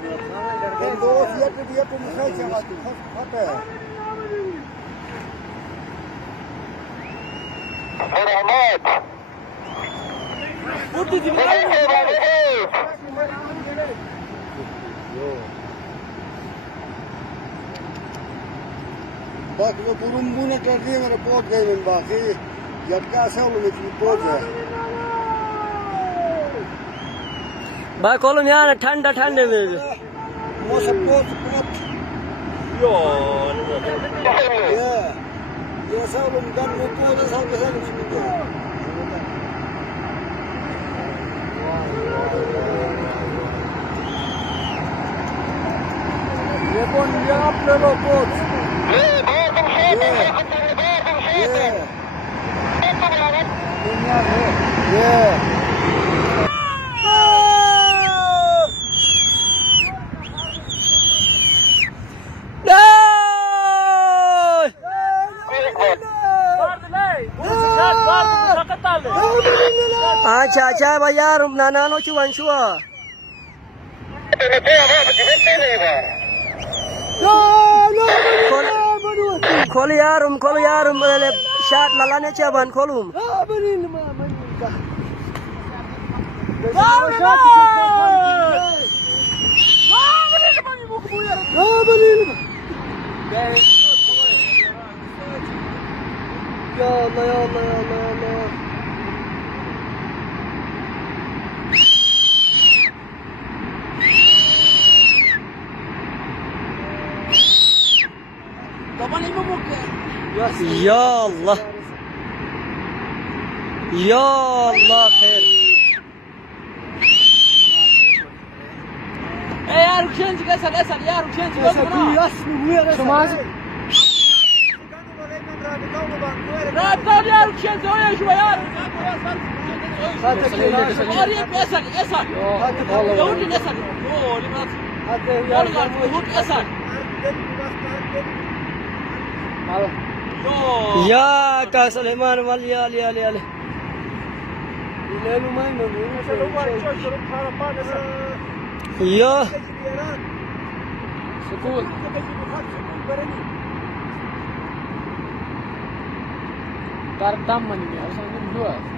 dia tu musai cakap tu, apa? Rahmat. Putih di mana? Bak bu burun terdiye mere pot gaymen baki. Yakka asal में pot है. Bak oğlum yani ठंडा ठंडे में. मौसम pot. Yo. Ya. Ya asal dan pot asal kesan şimdi. ये कौन ये आप ले लो pot. Acha bayar nanano chuan chua. खोलो यार मेरे शाट लाने चाबन खोलूं ya Allah Ya Allah. Ya Allah khair. يا ركشنج اسال يا ركشنج رابطه يا ركشنج ويا شوي يا قريب اسال يقول لي اسال يقول اسال Ya Kak Sulaiman ya. Ya. سكون Kardam mani, harus ambil dua.